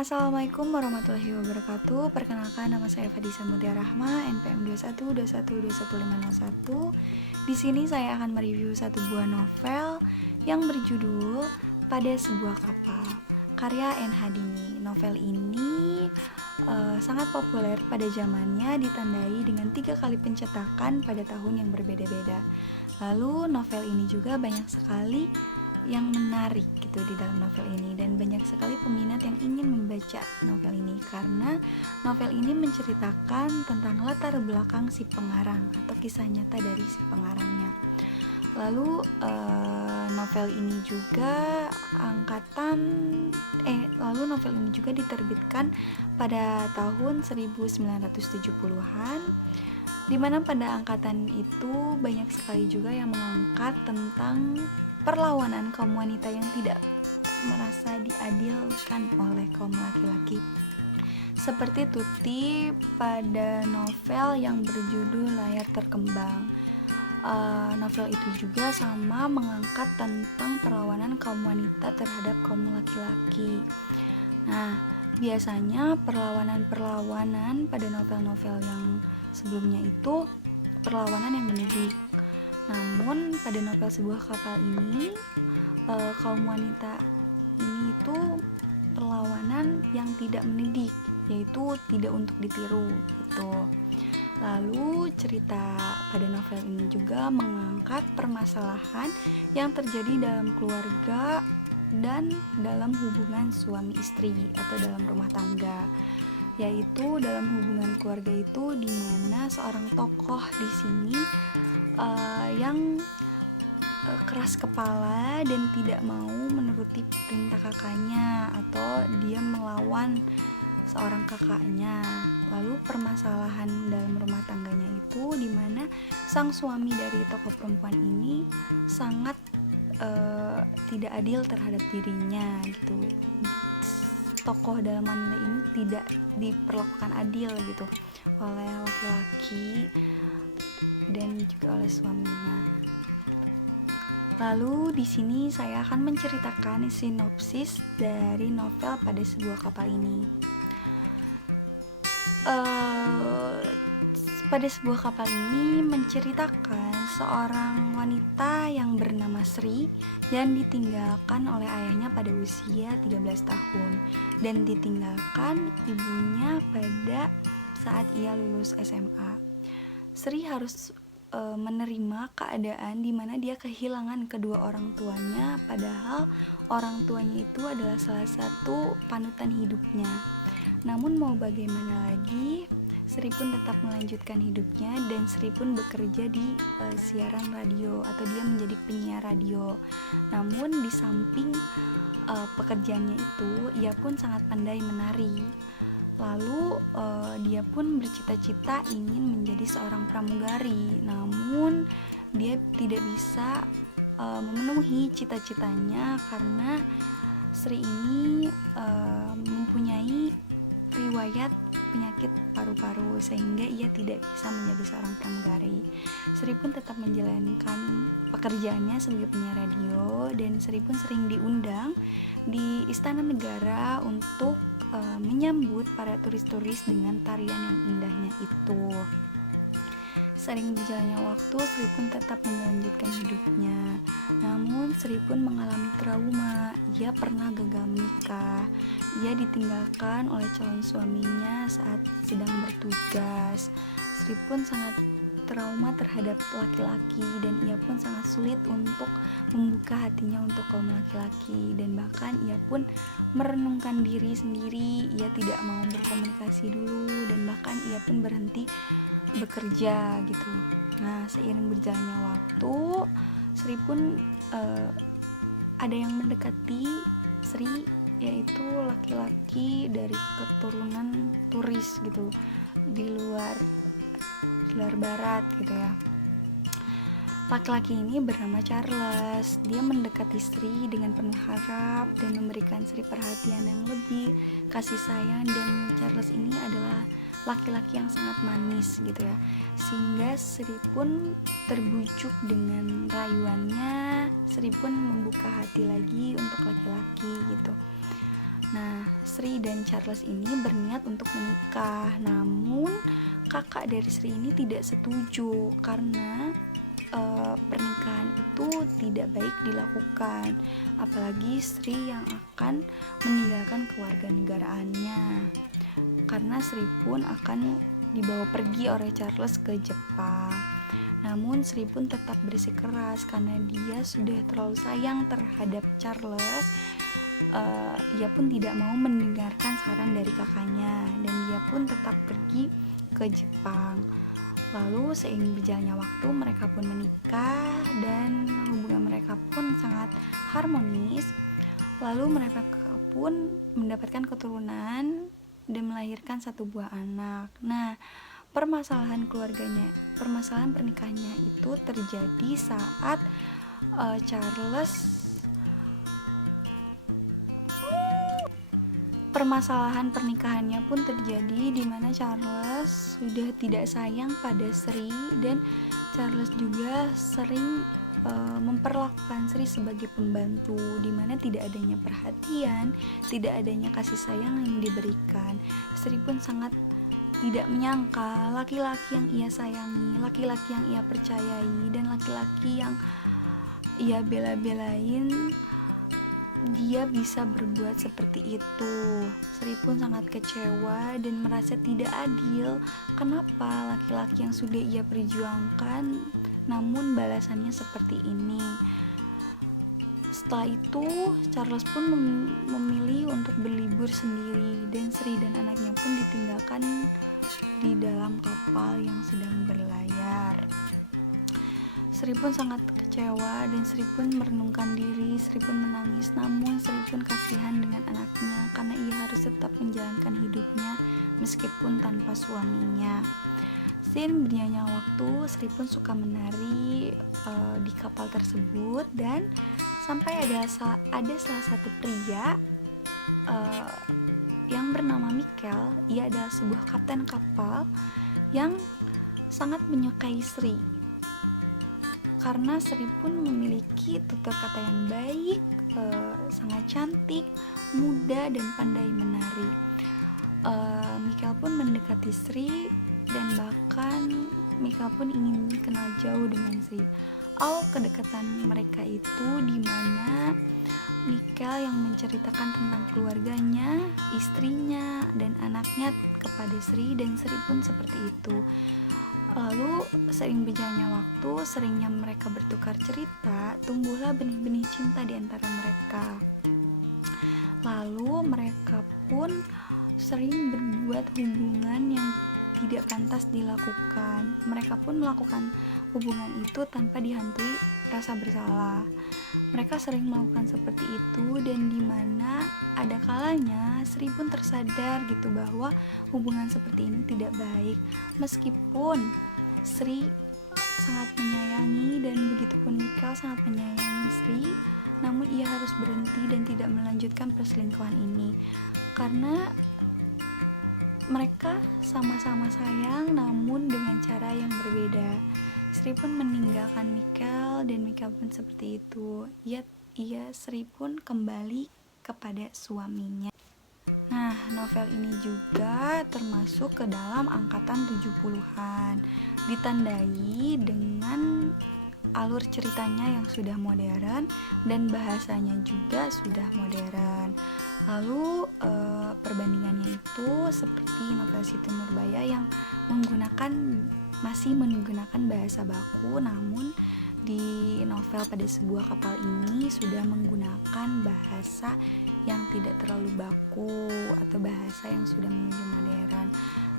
Assalamualaikum warahmatullahi wabarakatuh. Perkenalkan, nama saya Fadisa Mutia Rahma, NPM 21212151. Di sini saya akan mereview satu buah novel yang berjudul Pada Sebuah Kapal, karya N. Hadini. Novel ini sangat populer pada zamannya, ditandai dengan 3 kali pencetakan pada tahun yang berbeda-beda. Lalu novel ini juga banyak sekali yang menarik gitu di dalam novel ini, dan banyak sekali peminat yang ingin membaca novel ini karena novel ini menceritakan tentang latar belakang si pengarang atau kisah nyata dari si pengarangnya. Lalu novel ini juga novel ini juga diterbitkan pada tahun 1970-an, dimana pada angkatan itu banyak sekali juga yang mengangkat tentang perlawanan kaum wanita yang tidak merasa diadilkan oleh kaum laki-laki. Seperti Tuti pada novel yang berjudul Layar Terkembang. Novel itu juga sama mengangkat tentang perlawanan kaum wanita terhadap kaum laki-laki. Nah, biasanya perlawanan pada novel-novel yang sebelumnya itu perlawanan yang mendidik. Namun pada novel Sebuah Kapal ini kaum wanita ini itu perlawanan yang tidak mendidik, yaitu tidak untuk ditiru gitu. Lalu cerita pada novel ini juga mengangkat permasalahan yang terjadi dalam keluarga dan dalam hubungan suami istri atau dalam rumah tangga, yaitu dalam hubungan keluarga itu di mana seorang tokoh di sini yang keras kepala dan tidak mau menuruti perintah kakaknya, atau dia melawan seorang kakaknya. Lalu permasalahan dalam rumah tangganya itu di mana sang suami dari tokoh perempuan ini sangat tidak adil terhadap dirinya gitu. Tokoh dalam wanita ini tidak diperlakukan adil gitu oleh laki-laki dan juga oleh suaminya. Lalu di sini saya akan menceritakan sinopsis dari novel Pada Sebuah Kapal ini. Pada Sebuah Kapal ini menceritakan seorang wanita yang bernama Sri yang ditinggalkan oleh ayahnya pada usia 13 tahun dan ditinggalkan ibunya pada saat ia lulus SMA. Sri harus menerima keadaan di mana dia kehilangan kedua orang tuanya, padahal orang tuanya itu adalah salah satu panutan hidupnya. Namun mau bagaimana lagi, Sri pun tetap melanjutkan hidupnya dan Sri pun bekerja di siaran radio atau dia menjadi penyiar radio. Namun di samping pekerjaannya itu, ia pun sangat pandai menari. Lalu dia pun bercita-cita ingin menjadi seorang pramugari, namun dia tidak bisa memenuhi cita-citanya karena Sri ini mempunyai riwayat penyakit paru-paru sehingga ia tidak bisa menjadi seorang pramugari. Sri pun tetap menjalankan pekerjaannya sebagai penyiar radio dan Sri pun sering diundang di Istana Negara untuk menyambut para turis-turis dengan tarian yang indahnya itu. Sering berjalannya waktu, Sri pun tetap melanjutkan hidupnya. Namun Sri pun mengalami trauma. Ia pernah gagal menikah. Ia ditinggalkan oleh calon suaminya saat sedang bertugas. Sri pun sangat trauma terhadap laki-laki dan ia pun sangat sulit untuk membuka hatinya untuk kaum laki-laki, dan bahkan ia pun merenungkan diri sendiri. Ia tidak mau berkomunikasi dulu dan bahkan ia pun berhenti bekerja gitu. Nah, seiring berjalannya waktu, Sri pun ada yang mendekati Sri, yaitu laki-laki dari keturunan turis gitu di luar barat gitu ya. Laki-laki ini bernama Charles. Dia mendekati Sri dengan penuh harap dan memberikan Sri perhatian yang lebih, kasih sayang, dan Charles ini adalah laki-laki yang sangat manis gitu ya. Sehingga Sri pun terbujuk dengan rayuannya. Sri pun membuka hati lagi untuk laki-laki gitu. Nah, Sri dan Charles ini berniat untuk menikah, namun kakak dari Sri ini tidak setuju karena pernikahan itu tidak baik dilakukan, apalagi Sri yang akan meninggalkan kewarganegaraannya, karena Sri pun akan dibawa pergi oleh Charles ke Jepang. Namun Sri pun tetap bersikeras karena dia sudah terlalu sayang terhadap Charles. Ia pun tidak mau mendengarkan saran dari kakaknya dan dia pun tetap pergi ke Jepang. Lalu seiring berjalannya waktu mereka pun menikah dan hubungan mereka pun sangat harmonis. Lalu mereka pun mendapatkan keturunan dan melahirkan satu buah anak. Nah, permasalahan pernikahannya itu terjadi saat Permasalahan pernikahannya pun terjadi di mana Charles sudah tidak sayang pada Sri dan Charles juga sering memperlakukan Sri sebagai pembantu, di mana tidak adanya perhatian, tidak adanya kasih sayang yang diberikan. Sri pun sangat tidak menyangka laki-laki yang ia sayangi, laki-laki yang ia percayai, dan laki-laki yang ia bela-belain dia bisa berbuat seperti itu. Sri pun sangat kecewa dan merasa tidak adil. Kenapa laki-laki yang sudah ia perjuangkan namun balasannya seperti ini? Setelah itu Charles pun memilih untuk berlibur sendiri dan Sri dan anaknya pun ditinggalkan di dalam kapal yang sedang berlayar. Sri pun sangat kecewa dan Sri pun merenungkan diri. Sri pun menangis, namun Sri pun kasihan dengan anaknya karena ia harus tetap menjalankan hidupnya meskipun tanpa suaminya. Seiring berjalannya waktu, Sri pun suka menari di kapal tersebut dan sampai ada salah satu pria yang bernama Michael. Ia adalah sebuah kapten kapal yang sangat menyukai Sri karena Sri pun memiliki tutur kata yang baik, sangat cantik, muda, dan pandai menari. Michael pun mendekati Sri dan bahkan Michael pun ingin kenal jauh dengan Sri. Awal kedekatan mereka itu dimana Michael yang menceritakan tentang keluarganya, istrinya, dan anaknya kepada Sri, dan Sri pun seperti itu. Lalu sering berjalannya waktu, seringnya mereka bertukar cerita, tumbuhlah benih-benih cinta di antara mereka. Lalu mereka pun sering berbuat hubungan yang tidak pantas dilakukan. Mereka pun melakukan hubungan itu tanpa dihantui rasa bersalah. Mereka sering melakukan seperti itu dan dimana ada kalanya Sri pun tersadar gitu bahwa hubungan seperti ini tidak baik. Meskipun Sri sangat menyayangi dan begitupun Michael sangat menyayangi Sri, namun ia harus berhenti dan tidak melanjutkan perselingkuhan ini karena mereka sama-sama sayang namun dengan cara yang berbeda. Sri pun meninggalkan Michael dan Michael pun seperti itu. Sri pun kembali kepada suaminya. Nah, novel ini juga termasuk ke dalam angkatan 70-an, ditandai dengan alur ceritanya yang sudah modern dan bahasanya juga sudah modern. Lalu perbandingannya itu seperti novel Siti Nurbaya yang masih menggunakan bahasa baku, namun di novel Pada Sebuah Kapal ini sudah menggunakan bahasa yang tidak terlalu baku atau bahasa yang sudah menuju modern.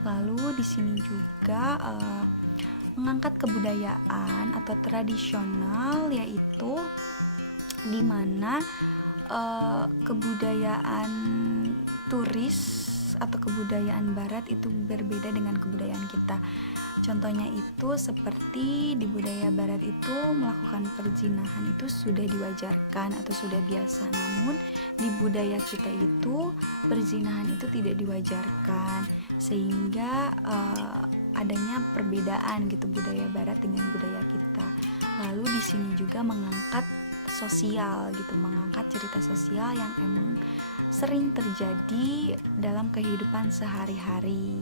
Lalu di sini juga mengangkat kebudayaan atau tradisional, yaitu di mana kebudayaan turis atau kebudayaan barat itu berbeda dengan kebudayaan kita. Contohnya itu seperti di budaya barat itu melakukan perzinahan itu sudah diwajarkan atau sudah biasa, namun di budaya kita itu perzinahan itu tidak diwajarkan, sehingga adanya perbedaan gitu budaya barat dengan budaya kita. Lalu di sini juga mengangkat sosial gitu, mengangkat cerita sosial yang emang sering terjadi dalam kehidupan sehari-hari.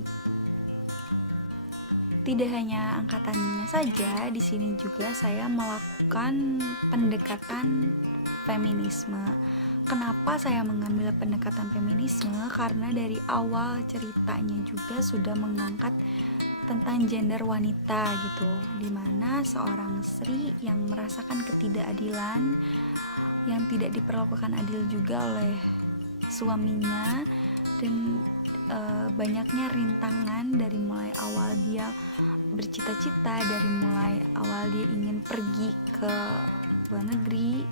Tidak hanya angkatannya saja, di sini juga saya melakukan pendekatan feminisme. Kenapa saya mengambil pendekatan feminisme? Karena dari awal ceritanya juga sudah mengangkat tentang gender wanita gitu, dimana seorang Sri yang merasakan ketidakadilan, yang tidak diperlakukan adil juga oleh suaminya, dan banyaknya rintangan dari mulai awal dia bercita-cita, dari mulai awal dia ingin pergi ke luar negeri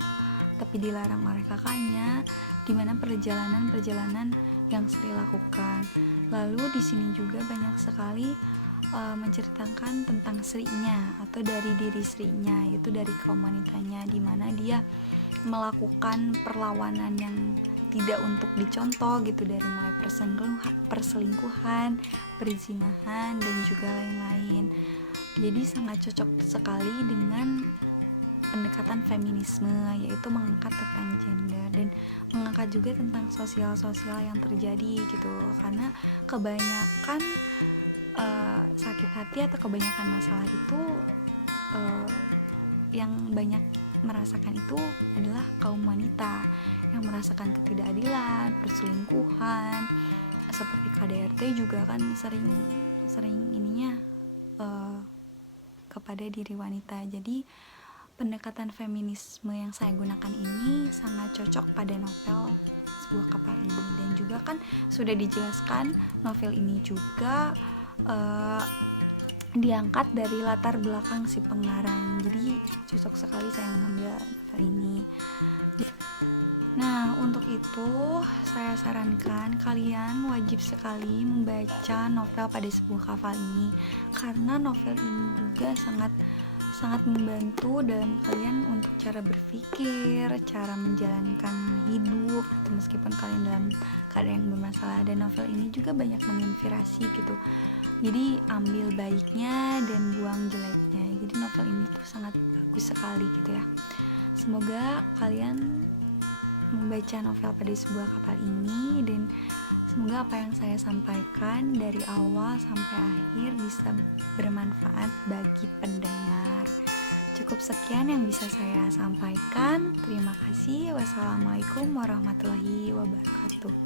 tapi dilarang oleh kakaknya, dimana perjalanan yang Sri lakukan. Lalu di sini juga banyak sekali menceritakan tentang Sri-nya atau dari diri Sri-nya, yaitu dari kaum wanitanya, dimana dia melakukan perlawanan yang tidak untuk dicontoh gitu, dari mulai perselingkuhan, perzinahan, dan juga lain-lain. Jadi sangat cocok sekali dengan pendekatan feminisme, yaitu mengangkat tentang gender dan mengangkat juga tentang sosial-sosial yang terjadi gitu, karena kebanyakan sakit hati atau kebanyakan masalah itu yang banyak merasakan itu adalah kaum wanita yang merasakan ketidakadilan, perselingkuhan, seperti KDRT juga kan sering ininya kepada diri wanita. Jadi pendekatan feminisme yang saya gunakan ini sangat cocok pada novel Sebuah Kapal ini, dan juga kan sudah dijelaskan novel ini juga diangkat dari latar belakang si pengarang, jadi cocok sekali saya mengambil novel ini. Nah, untuk itu saya sarankan kalian wajib sekali membaca novel Pada Sebuah Kapal ini, karena novel ini juga sangat membantu dalam kalian untuk cara berpikir, cara menjalankan hidup gitu, meskipun kalian dalam keadaan yang bermasalah. Dan novel ini juga banyak menginspirasi gitu, jadi ambil baiknya dan buang jeleknya. Jadi novel ini tuh sangat bagus sekali gitu ya. Semoga kalian membaca novel Pada Sebuah Kapal ini, dan semoga apa yang saya sampaikan dari awal sampai akhir bisa bermanfaat bagi pendengar. Cukup sekian yang bisa saya sampaikan. Terima kasih. Wassalamualaikum warahmatullahi wabarakatuh.